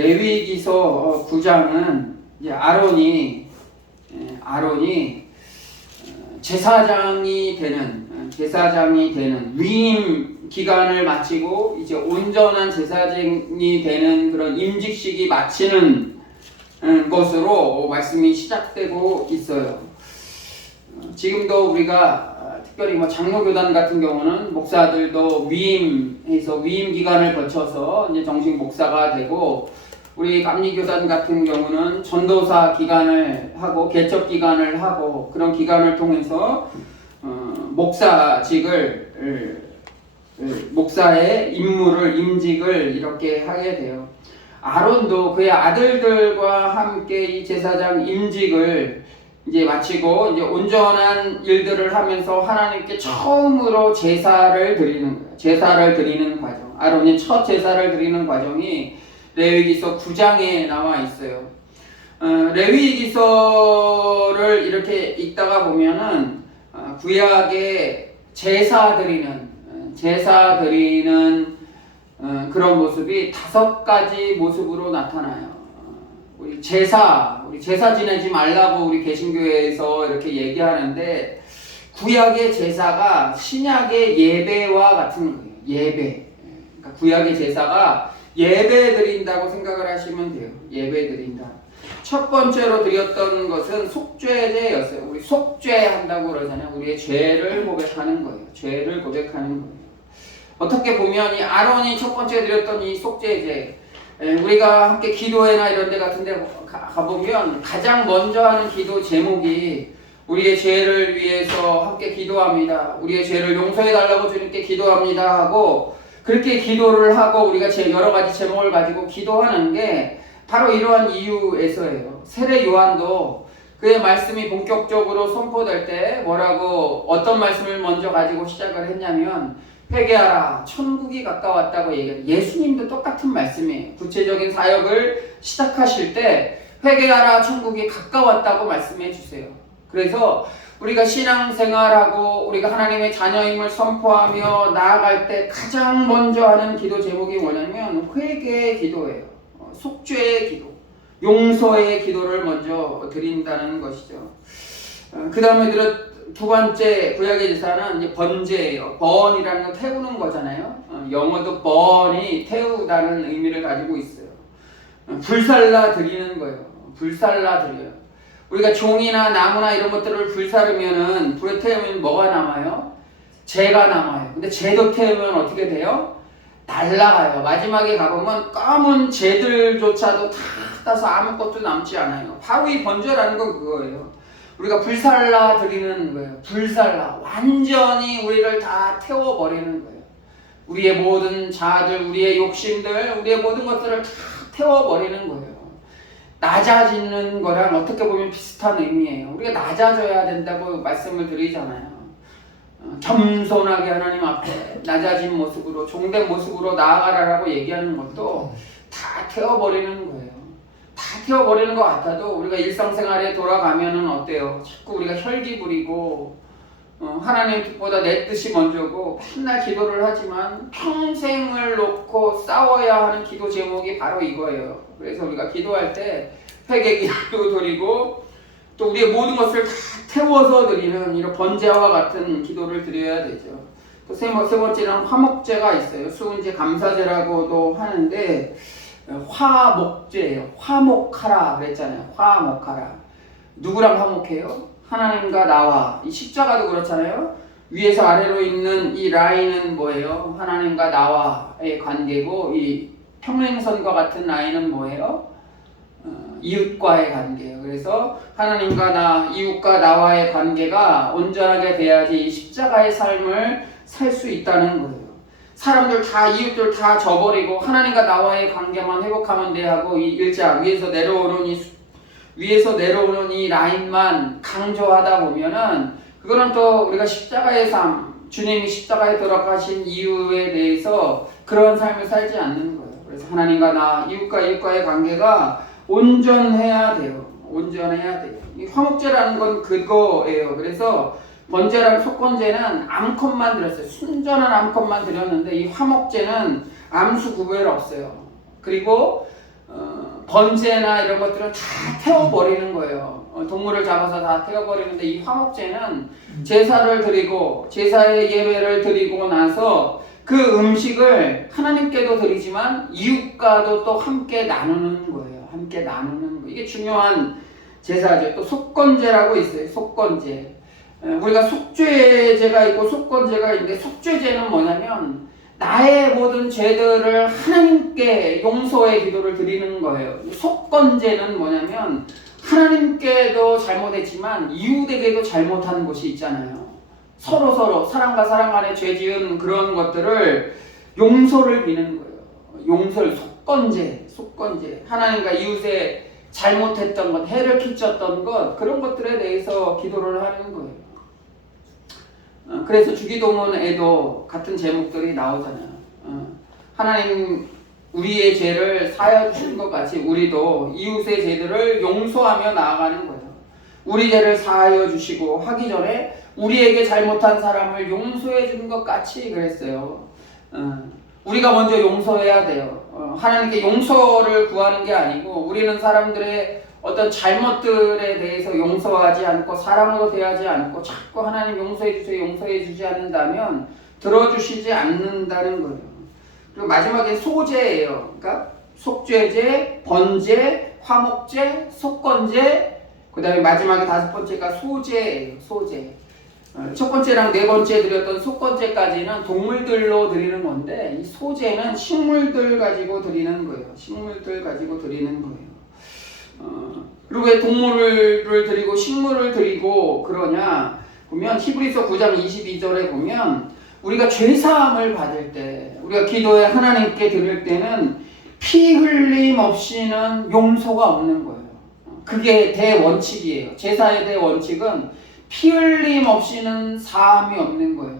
레위기서 9장은 이제 아론이 제사장이 되는 위임 기간을 마치고 이제 온전한 제사장이 되는 그런 임직식이 마치는 것으로 말씀이 시작되고 있어요. 지금도 우리가 특별히 장로교단 같은 경우는 목사들도 위임 기간을 거쳐서 이제 정식 목사가 되고, 우리 감리교단 같은 경우는 전도사 기간을 하고 개척 기간을 하고, 그런 기간을 통해서 목사의 임직을 이렇게 하게 돼요. 아론도 그의 아들들과 함께 이 제사장 임직을 이제 마치고 이제 온전한 일들을 하면서 하나님께 처음으로 제사를 드리는 과정, 아론이 첫 제사를 드리는 과정이 레위기서 9장에 나와 있어요. 레위기서를 이렇게 읽다가 보면은 구약의 제사 드리는 그런 모습이 5가지 모습으로 나타나요. 우리 제사 지내지 말라고 우리 개신교회에서 이렇게 얘기하는데, 구약의 제사가 신약의 예배와 같은 거예요. 그러니까 구약의 제사가 예배 드린다고 생각을 하시면 돼요. 예배 드린다. 첫 번째로 드렸던 것은 속죄제였어요. 우리 속죄한다고 그러잖아요. 우리의 죄를 고백하는 거예요. 어떻게 보면 이 아론이 첫 번째 드렸던 이 속죄제, 우리가 함께 기도회나 이런 데 같은 데 가보면 가장 먼저 하는 기도 제목이 우리의 죄를 위해서 함께 기도합니다, 우리의 죄를 용서해 달라고 주님께 기도합니다 하고, 그렇게 기도를 하고 우리가 여러 가지 제목을 가지고 기도하는 게 바로 이러한 이유에서예요. 세례 요한도 그의 말씀이 본격적으로 선포될 때 어떤 말씀을 먼저 가지고 시작을 했냐면, 회개하라, 천국이 가까웠다고 얘기해요. 예수님도 똑같은 말씀이에요. 구체적인 사역을 시작하실 때 회개하라, 천국이 가까웠다고 말씀해 주세요. 그래서 우리가 신앙생활하고 우리가 하나님의 자녀임을 선포하며 나아갈 때 가장 먼저 하는 기도 제목이 뭐냐면 회개의 기도예요. 속죄의 기도, 용서의 기도를 먼저 드린다는 것이죠. 그 다음에 두 번째 구약의 제사는 이제 번제예요. 번이라는 건 태우는 거잖아요. 영어도 번이 태우다는 의미를 가지고 있어요. 불살라 드리는 거예요. 불살라 드려요. 우리가 종이나 나무나 이런 것들을 불사르면은 불에 태우면 뭐가 남아요? 재가 남아요. 근데 재도 태우면 어떻게 돼요? 날아가요. 마지막에 가보면 검은 재들조차도 다 따서 아무것도 남지 않아요. 바로 이 번제라는 건 그거예요. 우리가 불살라 드리는 거예요. 완전히 우리를 다 태워버리는 거예요. 우리의 모든 자아들, 우리의 욕심들, 우리의 모든 것들을 다 태워버리는 거예요. 낮아지는 거랑 어떻게 보면 비슷한 의미예요. 우리가 낮아져야 된다고 말씀을 드리잖아요. 겸손하게 하나님 앞에 낮아진 모습으로, 종된 모습으로 나아가라라고 얘기하는 것도 다 태워버리는 거예요. 다 태워버리는 것 같아도 우리가 일상생활에 돌아가면은 어때요? 자꾸 우리가 혈기 부리고 하나님 뜻보다 내 뜻이 먼저고 맨날 기도를 하지만 평생을 놓고 싸워야 하는 기도 제목이 바로 이거예요. 그래서 우리가 기도할 때 회개 기도 드리고 또 우리의 모든 것을 다 태워서 드리는 이런 번제와 같은 기도를 드려야 되죠. 또 세 번째는 화목제가 있어요. 수은제 감사제라고도 하는데 화목제예요. 화목하라 그랬잖아요. 화목하라. 누구랑 화목해요? 하나님과 나와. 이 십자가도 그렇잖아요. 위에서 아래로 있는 이 라인은 뭐예요? 하나님과 나와의 관계고, 이 평행선과 같은 라인은 뭐예요? 이웃과의 관계예요. 그래서 하나님과 이웃과 나와의 관계가 온전하게 돼야지 이 십자가의 삶을 살 수 있다는 거예요. 사람들 다, 이웃들 다 저버리고 하나님과 나와의 관계만 회복하면 돼 하고, 이 일자 위에서 내려오는 이 라인만 강조하다 보면은 그거는 또 우리가 십자가의 삶, 주님이 십자가에 돌아가신 이유에 대해서 그런 삶을 살지 않는 거예요. 그래서 하나님과 이웃과의 관계가 온전해야 돼요. 이 화목제라는 건 그거예요. 그래서 번제랑 속건제는 암컷만 드렸어요. 순전한 암컷만 드렸는데 이 화목제는 암수 구별 없어요. 그리고 번제나 이런 것들은 다 태워버리는 거예요. 동물을 잡아서 다 태워버리는데 이 화목제는 제사를 드리고 제사의 예배를 드리고 나서 그 음식을 하나님께도 드리지만 이웃과도 또 함께 나누는 거예요. 함께 나누는 거. 이게 중요한 제사죠. 또 속건제라고 있어요. 속건제. 우리가 속죄제가 있고 속건제가 있는데 속죄제는 뭐냐면 나의 모든 죄들을 하나님께 용서의 기도를 드리는 거예요. 속건제는 뭐냐면 하나님께도 잘못했지만 이웃에게도 잘못한 것이 있잖아요. 서로 사람과 사람 간에 죄 지은 그런 것들을 용서를 비는 거예요. 용서를 속건제. 하나님과 이웃에 잘못했던 것, 해를 끼쳤던 것, 그런 것들에 대해서 기도를 하는 거예요. 그래서 주기도문에도 같은 제목들이 나오잖아요. 하나님 우리의 죄를 사하여 주신 것 같이 우리도 이웃의 죄들을 용서하며 나아가는 거예요. 우리 죄를 사하여 주시고 하기 전에 우리에게 잘못한 사람을 용서해 준 것 같이 그랬어요. 우리가 먼저 용서해야 돼요. 하나님께 용서를 구하는 게 아니고 우리는 사람들의 어떤 잘못들에 대해서 용서하지 않고 사랑으로 대하지 않고 자꾸 하나님 용서해 주세요 용서해 주지 않는다면 들어주시지 않는다는 거예요. 그리고 마지막에 소제예요. 그러니까 속죄제, 번제, 화목제, 속건제, 그 다음에 마지막에 5번째가 소제예요. 소제. 첫 번째랑 네 번째 드렸던 속건제까지는 동물들로 드리는 건데 이 소제는 식물들 가지고 드리는 거예요. 식물들 가지고 드리는 거예요. 그리고 왜 동물을 드리고 식물을 드리고 그러냐 보면 히브리서 9장 22절에 보면 우리가 죄사함을 받을 때 우리가 기도에 하나님께 드릴 때는 피 흘림 없이는 용서가 없는 거예요. 그게 대원칙이에요. 제사의 대원칙은 피 흘림 없이는 사함이 없는 거예요.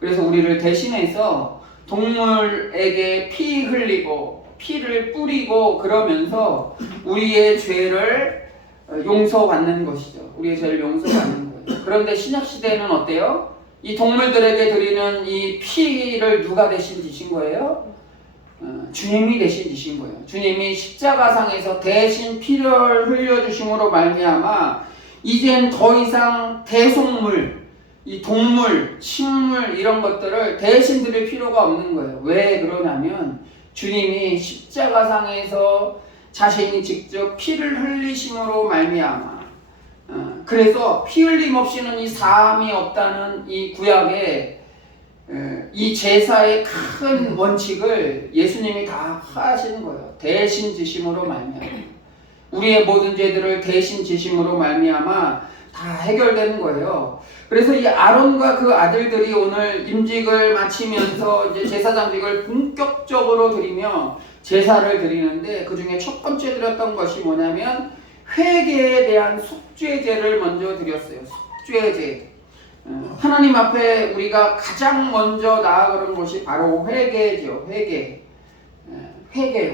그래서 우리를 대신해서 동물에게 피 흘리고 피를 뿌리고 그러면서 우리의 죄를 용서받는 것이죠. 우리의 죄를 용서받는 거예요. 그런데 신약시대에는 어때요? 이 동물들에게 드리는 이 피를 누가 대신 지신 거예요? 주님이 대신 지신 거예요. 주님이 십자가상에서 대신 피를 흘려주심으로 말미암아 이젠 더 이상 대속물, 이 동물, 식물 이런 것들을 대신 드릴 필요가 없는 거예요. 왜 그러냐면 주님이 십자가상에서 자신이 직접 피를 흘리심으로 말미암아 그래서 피 흘림 없이는 이 사함이 없다는 이 구약의 이 제사의 큰 원칙을 예수님이 다 하시는 거예요. 대신 지심으로 말미암아 우리의 모든 죄들을 대신 지심으로 말미암아 다 해결되는 거예요. 그래서 이 아론과 그 아들들이 오늘 임직을 마치면서 이제 제사장직을 본격적으로 드리며 제사를 드리는데 그 중에 첫 번째 드렸던 것이 뭐냐면 회개에 대한 속죄제를 먼저 드렸어요. 속죄제. 하나님 앞에 우리가 가장 먼저 나아가는 것이 바로 회개죠. 회개.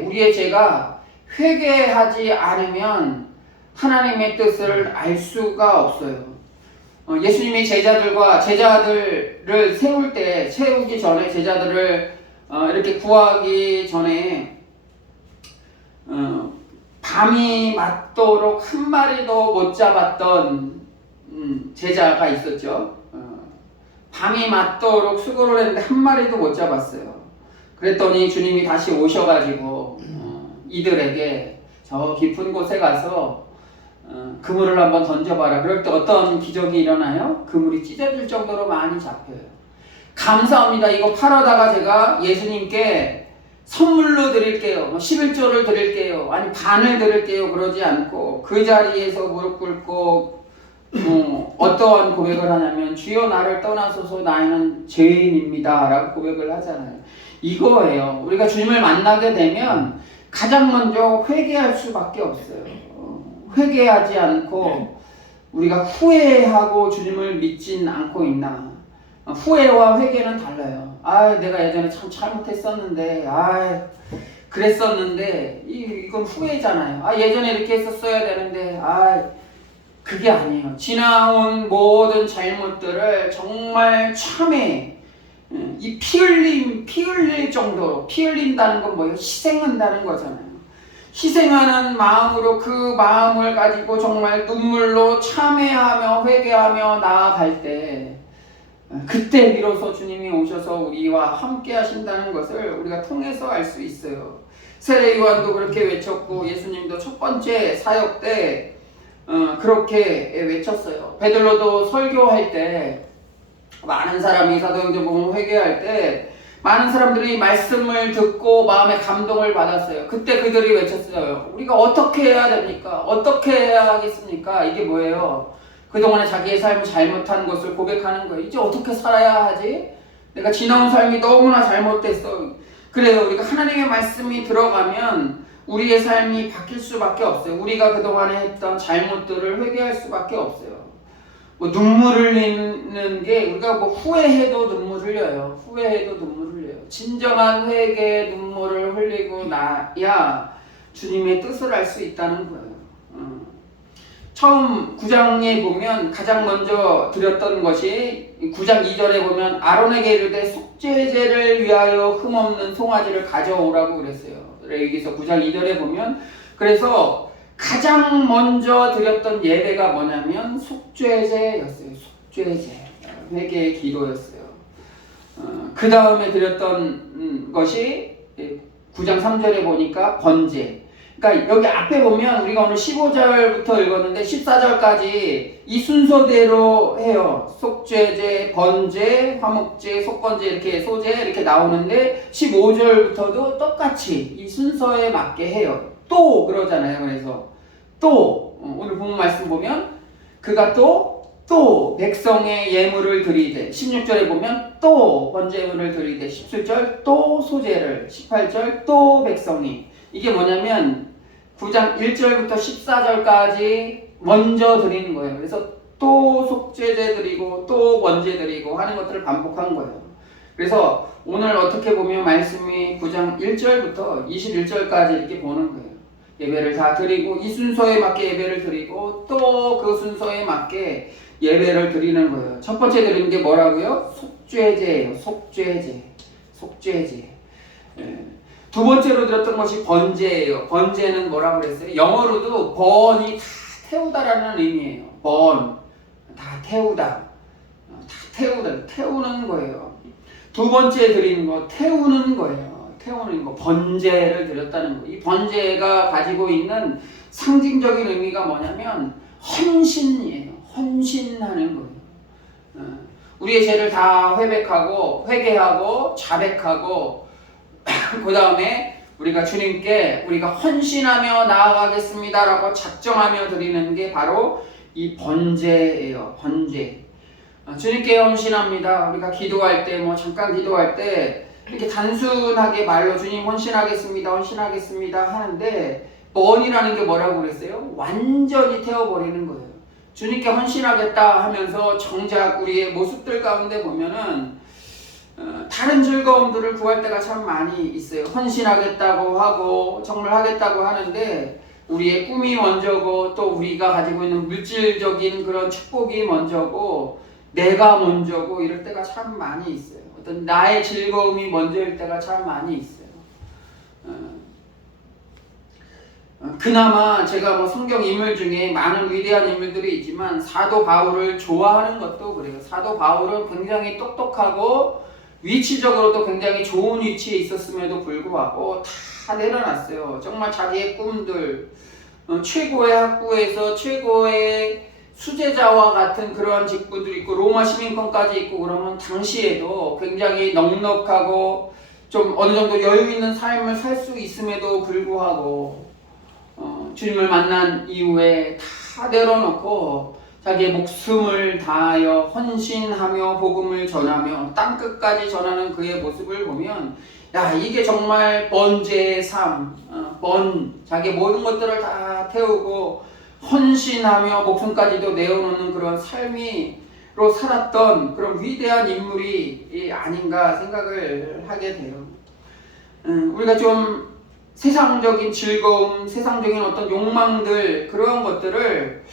우리의 죄가 회개하지 않으면 하나님의 뜻을 알 수가 없어요. 예수님이 제자들을 세우기 전에 제자들을 이렇게 구하기 전에 밤이 맞도록 한 마리도 못 잡았던 제자가 있었죠. 밤이 맞도록 수고를 했는데 한 마리도 못 잡았어요. 그랬더니 주님이 다시 오셔가지고 이들에게 저 깊은 곳에 가서 그물을 한번 던져봐라. 그럴 때 어떤 기적이 일어나요? 그물이 찢어질 정도로 많이 잡혀요. 감사합니다. 이거 팔아다가 제가 예수님께 선물로 드릴게요. 11조를 드릴게요. 아니 반을 드릴게요. 그러지 않고 그 자리에서 무릎 꿇고 어떠한 고백을 하냐면 주여 나를 떠나소서 나는 죄인입니다 라고 고백을 하잖아요. 이거예요. 우리가 주님을 만나게 되면 가장 먼저 회개할 수밖에 없어요. 회개하지 않고 우리가 후회하고 주님을 믿진 않고 있나. 후회와 회개는 달라요. 내가 예전에 참 잘못했었는데 그랬었는데 이건 후회잖아요. 예전에 이렇게 했었어야 되는데 그게 아니에요. 지나온 모든 잘못들을 정말 참회 이 피 흘릴 정도로 피 흘린다는 건 뭐예요? 희생한다는 거잖아요. 희생하는 마음으로 그 마음을 가지고 정말 눈물로 참회하며 회개하며 나아갈 때 그때 비로소 주님이 오셔서 우리와 함께 하신다는 것을 우리가 통해서 알 수 있어요. 세례 요한도 그렇게 외쳤고 예수님도 첫 번째 사역 때 그렇게 외쳤어요. 베드로도 설교할 때 많은 사람이 사도행전 보면 회개할 때 많은 사람들이 말씀을 듣고 마음에 감동을 받았어요. 그때 그들이 외쳤어요. 우리가 어떻게 해야 됩니까? 어떻게 해야 하겠습니까? 이게 뭐예요? 그동안에 자기의 삶을 잘못한 것을 고백하는 거예요. 이제 어떻게 살아야 하지? 내가 지나온 삶이 너무나 잘못됐어. 그래요. 우리가 하나님의 말씀이 들어가면 우리의 삶이 바뀔 수밖에 없어요. 우리가 그동안에 했던 잘못들을 회개할 수밖에 없어요. 뭐 눈물을 흘리는 게 우리가 뭐 후회해도 눈물 흘려요. 후회해도 눈물 흘려요. 진정한 회개의 눈물을 흘리고 나야 주님의 뜻을 알 수 있다는 거예요. 처음 9장에 보면 가장 먼저 드렸던 것이 9장 2절에 보면 아론에게 이르되 속죄제를 위하여 흠없는 송아지를 가져오라고 그랬어요. 여기서 9장 2절에 보면 그래서 가장 먼저 드렸던 예배가 뭐냐면 속죄제였어요. 속죄제, 회개의 기도였어요. 그 다음에 드렸던 것이 9장 3절에 보니까 번제. 그러니까 여기 앞에 보면 우리가 오늘 15절부터 읽었는데 14절까지 이 순서대로 해요. 속죄제, 번제, 화목제, 속건제 이렇게 소제 이렇게 나오는데 15절부터도 똑같이 이 순서에 맞게 해요. 또 그러잖아요. 그래서 또 오늘 본문 말씀 보면 그가 또 백성의 예물을 드리되 16절에 보면 또 번제물을 드리되 17절 또 소제를 18절 또 백성이 이게 뭐냐면 9장 1절부터 14절까지 먼저 드리는 거예요. 그래서 또 속죄제 드리고 또 번제 드리고 하는 것들을 반복한 거예요. 그래서 오늘 어떻게 보면 말씀이 9장 1절부터 21절까지 이렇게 보는 거예요. 예배를 다 드리고 이 순서에 맞게 예배를 드리고 또 그 순서에 맞게 예배를 드리는 거예요. 첫 번째 드리는 게 뭐라고요? 속죄제예요. 속죄제. 두 번째로 드렸던 것이 번제예요. 번제는 뭐라고 그랬어요? 영어로도 번이 다 태우다라는 의미예요. 번, 다 태우다. 태우는 거예요. 두 번째 드리는 거, 태우는 거예요. 태우는 거, 번제를 드렸다는 거. 이 번제가 가지고 있는 상징적인 의미가 뭐냐면 헌신이에요. 헌신하는 거예요. 우리의 죄를 다 회개하고 자백하고 그 다음에 우리가 주님께 우리가 헌신하며 나아가겠습니다라고 작정하며 드리는 게 바로 이 번제예요. 번제. 주님께 헌신합니다. 우리가 기도할 때 잠깐 기도할 때 이렇게 단순하게 말로 주님 헌신하겠습니다 하는데 번이라는 게 뭐라고 그랬어요? 완전히 태워버리는 거예요. 주님께 헌신하겠다 하면서 정작 우리의 모습들 가운데 보면은 다른 즐거움들을 구할 때가 참 많이 있어요. 헌신하겠다고 하고 정말 하겠다고 하는데 우리의 꿈이 먼저고 또 우리가 가지고 있는 물질적인 그런 축복이 먼저고 내가 먼저고 이럴 때가 참 많이 있어요. 어떤 나의 즐거움이 먼저일 때가 참 많이 있어요. 그나마 제가 성경 인물 중에 많은 위대한 인물들이 있지만 사도 바울을 좋아하는 것도 그래요. 사도 바울은 굉장히 똑똑하고 위치적으로도 굉장히 좋은 위치에 있었음에도 불구하고 다 내려놨어요. 정말 자기의 꿈들, 최고의 학부에서 최고의 수제자와 같은 그러한 직분도 있고 로마 시민권까지 있고 그러면 당시에도 굉장히 넉넉하고 좀 어느 정도 여유 있는 삶을 살 수 있음에도 불구하고 주님을 만난 이후에 다 내려놓고 자기의 목숨을 다하여 헌신하며 복음을 전하며 땅끝까지 전하는 그의 모습을 보면 야 이게 정말 번제의 삶, 자기의 모든 것들을 다 태우고 헌신하며 목숨까지도 내어놓는 그런 삶으로 살았던 그런 위대한 인물이 아닌가 생각을 하게 돼요. 우리가 좀 세상적인 즐거움, 세상적인 어떤 욕망들 그런 것들을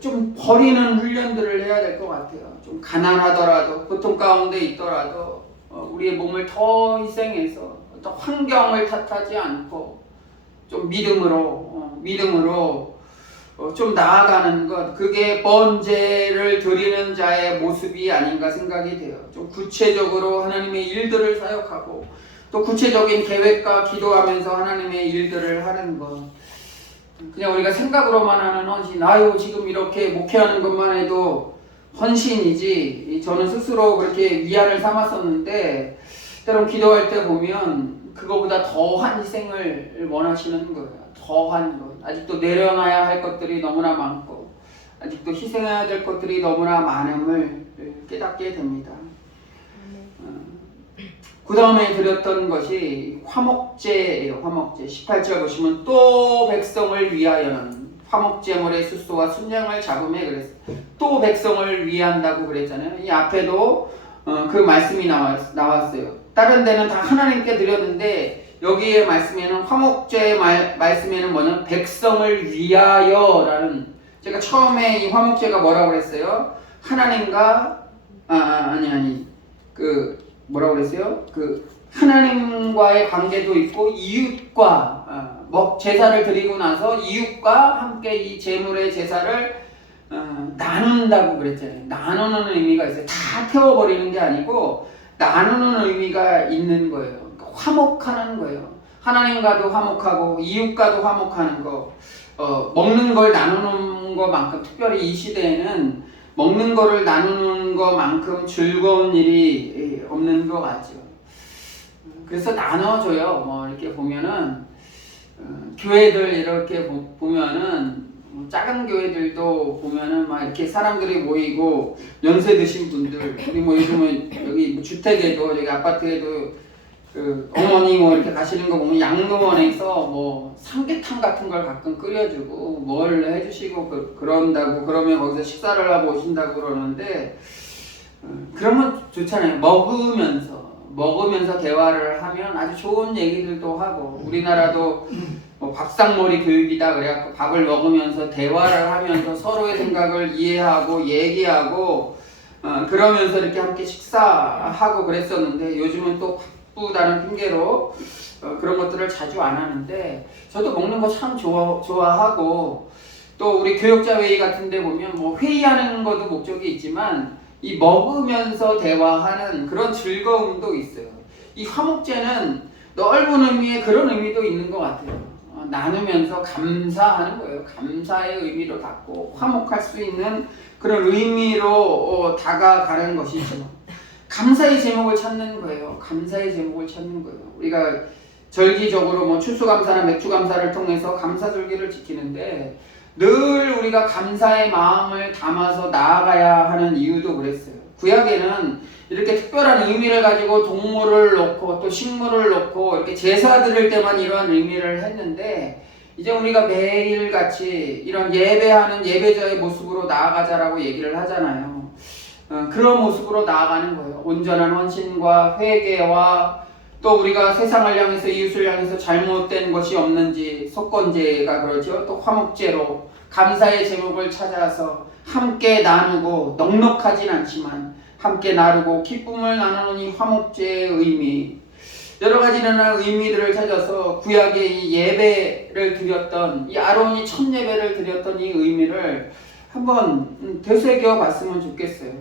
좀 버리는 훈련들을 해야 될 것 같아요. 좀 가난하더라도 고통 가운데 있더라도 우리의 몸을 더 희생해서 어떤 환경을 탓하지 않고 좀 믿음으로 좀 나아가는 것, 그게 번제를 드리는 자의 모습이 아닌가 생각이 돼요. 좀 구체적으로 하나님의 일들을 사역하고 또 구체적인 계획과 기도하면서 하나님의 일들을 하는 것. 그냥 우리가 생각으로만 하는 헌신, 아유 지금 이렇게 목회하는 것만 해도 헌신이지, 저는 스스로 그렇게 위안을 삼았었는데 때론 기도할 때 보면 그거보다 더한 희생을 원하시는 거예요. 더한 것. 아직도 내려놔야 할 것들이 너무나 많고 아직도 희생해야 될 것들이 너무나 많음을 깨닫게 됩니다. 그 다음에 드렸던 것이 화목제예요. 화목제. 18절 보시면 또 백성을 위하여는 화목제물의 숫소와 순양을 잡음에 그랬어요. 또 백성을 위한다고 그랬잖아요. 이 앞에도 그 말씀이 나왔어요. 다른 데는 다 하나님께 드렸는데 여기에 말씀에는 화목제의 말씀에는 뭐냐면 백성을 위하여라는, 제가 처음에 이 화목제가 뭐라고 그랬어요? 하나님과 뭐라고 그랬어요? 그 하나님과의 관계도 있고 이웃과 제사를 드리고 나서 이웃과 함께 이 제물의 제사를 나눈다고 그랬잖아요. 나누는 의미가 있어요. 다 태워버리는 게 아니고 나누는 의미가 있는 거예요. 그러니까 화목하는 거예요. 하나님과도 화목하고 이웃과도 화목하는 거. 먹는 걸 나누는 것만큼, 특별히 이 시대에는 먹는 거를 나누는 것만큼 즐거운 일이 없는 것 같죠. 그래서 나눠줘요. 뭐 이렇게 보면은 교회들 이렇게 보면은 작은 교회들도 보면은 막 이렇게 사람들이 모이고 연세 드신 분들, 우리 뭐 요즘은 여기 주택에도 여기 아파트에도 그 어머니 뭐 이렇게 가시는 거 보면 양로원에서 뭐 삼계탕 같은 걸 가끔 끓여주고 뭘 해주시고 그런다고, 그러면 거기서 식사를 하고 오신다고 그러는데 그러면 좋잖아요. 먹으면서 대화를 하면 아주 좋은 얘기들도 하고, 우리나라도 뭐 밥상머리 교육이다 그래갖고 밥을 먹으면서 대화를 하면서 서로의 생각을 이해하고 얘기하고 그러면서 이렇게 함께 식사하고 그랬었는데 요즘은 또 바쁘다는 핑계로 그런 것들을 자주 안 하는데, 저도 먹는 거 참 좋아하고, 또 우리 교역자 회의 같은 데 보면 뭐 회의하는 것도 목적이 있지만 이 먹으면서 대화하는 그런 즐거움도 있어요. 이 화목제는 넓은 의미의 그런 의미도 있는 것 같아요. 나누면서 감사하는 거예요. 감사의 의미로 갖고 화목할 수 있는 그런 의미로 다가가는 것이죠. 감사의 제목을 찾는 거예요. 감사의 제목을 찾는 거예요. 우리가 절기적으로 뭐 추수감사나 맥주감사를 통해서 감사절기를 지키는데 늘 우리가 감사의 마음을 담아서 나아가야 하는 이유도 그랬어요. 구약에는 이렇게 특별한 의미를 가지고 동물을 놓고 또 식물을 놓고 이렇게 제사 드릴 때만 이러한 의미를 했는데, 이제 우리가 매일같이 이런 예배하는 예배자의 모습으로 나아가자라고 얘기를 하잖아요. 그런 모습으로 나아가는 거예요. 온전한 헌신과 회개와 또 우리가 세상을 향해서 이웃을 향해서 잘못된 것이 없는지, 속건제가 그러죠. 또 화목제로 감사의 제목을 찾아서 함께 나누고, 넉넉하진 않지만 함께 나누고 기쁨을 나누는 이 화목제의 의미, 여러 가지 의미들을 찾아서 구약의 이 예배를 드렸던, 이 아론이 첫 예배를 드렸던 이 의미를 한번 되새겨 봤으면 좋겠어요.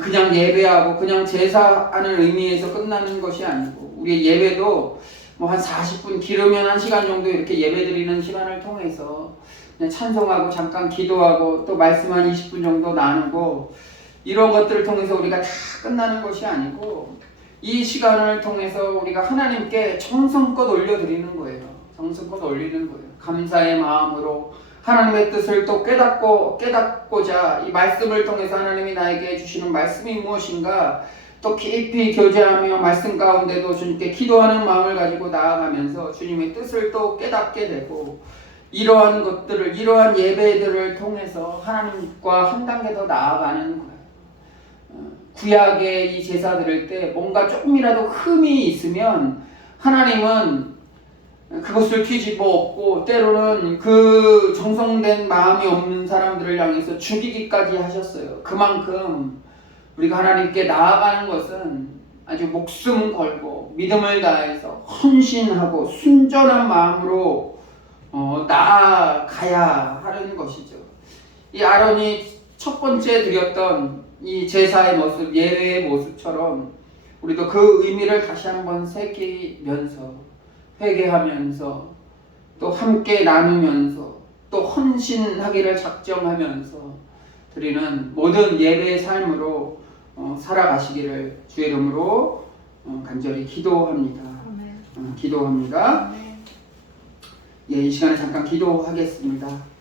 그냥 예배하고 그냥 제사하는 의미에서 끝나는 것이 아니고, 우리의 예배도 뭐 한 40분, 길으면 1시간 정도 이렇게 예배드리는 시간을 통해서 그냥 찬송하고 잠깐 기도하고 또 말씀 한 20분 정도 나누고, 이런 것들을 통해서 우리가 다 끝나는 것이 아니고 이 시간을 통해서 우리가 하나님께 정성껏 올려드리는 거예요. 정성껏 올리는 거예요. 감사의 마음으로 하나님의 뜻을 또 깨닫고자 이 말씀을 통해서 하나님이 나에게 주시는 말씀이 무엇인가 또 깊이 교제하며 말씀 가운데도 주님께 기도하는 마음을 가지고 나아가면서 주님의 뜻을 또 깨닫게 되고, 이러한 것들을, 이러한 예배들을 통해서 하나님과 한 단계 더 나아가는 거예요. 구약의 이 제사 드릴 때 뭔가 조금이라도 흠이 있으면 하나님은 그것을 뒤집어 엎고 때로는 그 정성된 마음이 없는 사람들을 향해서 죽이기까지 하셨어요. 그만큼 우리가 하나님께 나아가는 것은 아주 목숨 걸고 믿음을 다해서 헌신하고 순전한 마음으로 나아가야 하는 것이죠. 이 아론이 첫 번째 드렸던 이 제사의 모습, 예외의 모습처럼 우리도 그 의미를 다시 한번 새기면서 회개하면서 또 함께 나누면서 또 헌신하기를 작정하면서 드리는 모든 예배의 삶으로 살아가시기를 주의 이름으로 간절히 기도합니다. 기도합니다. 예, 이 시간에 잠깐 기도하겠습니다.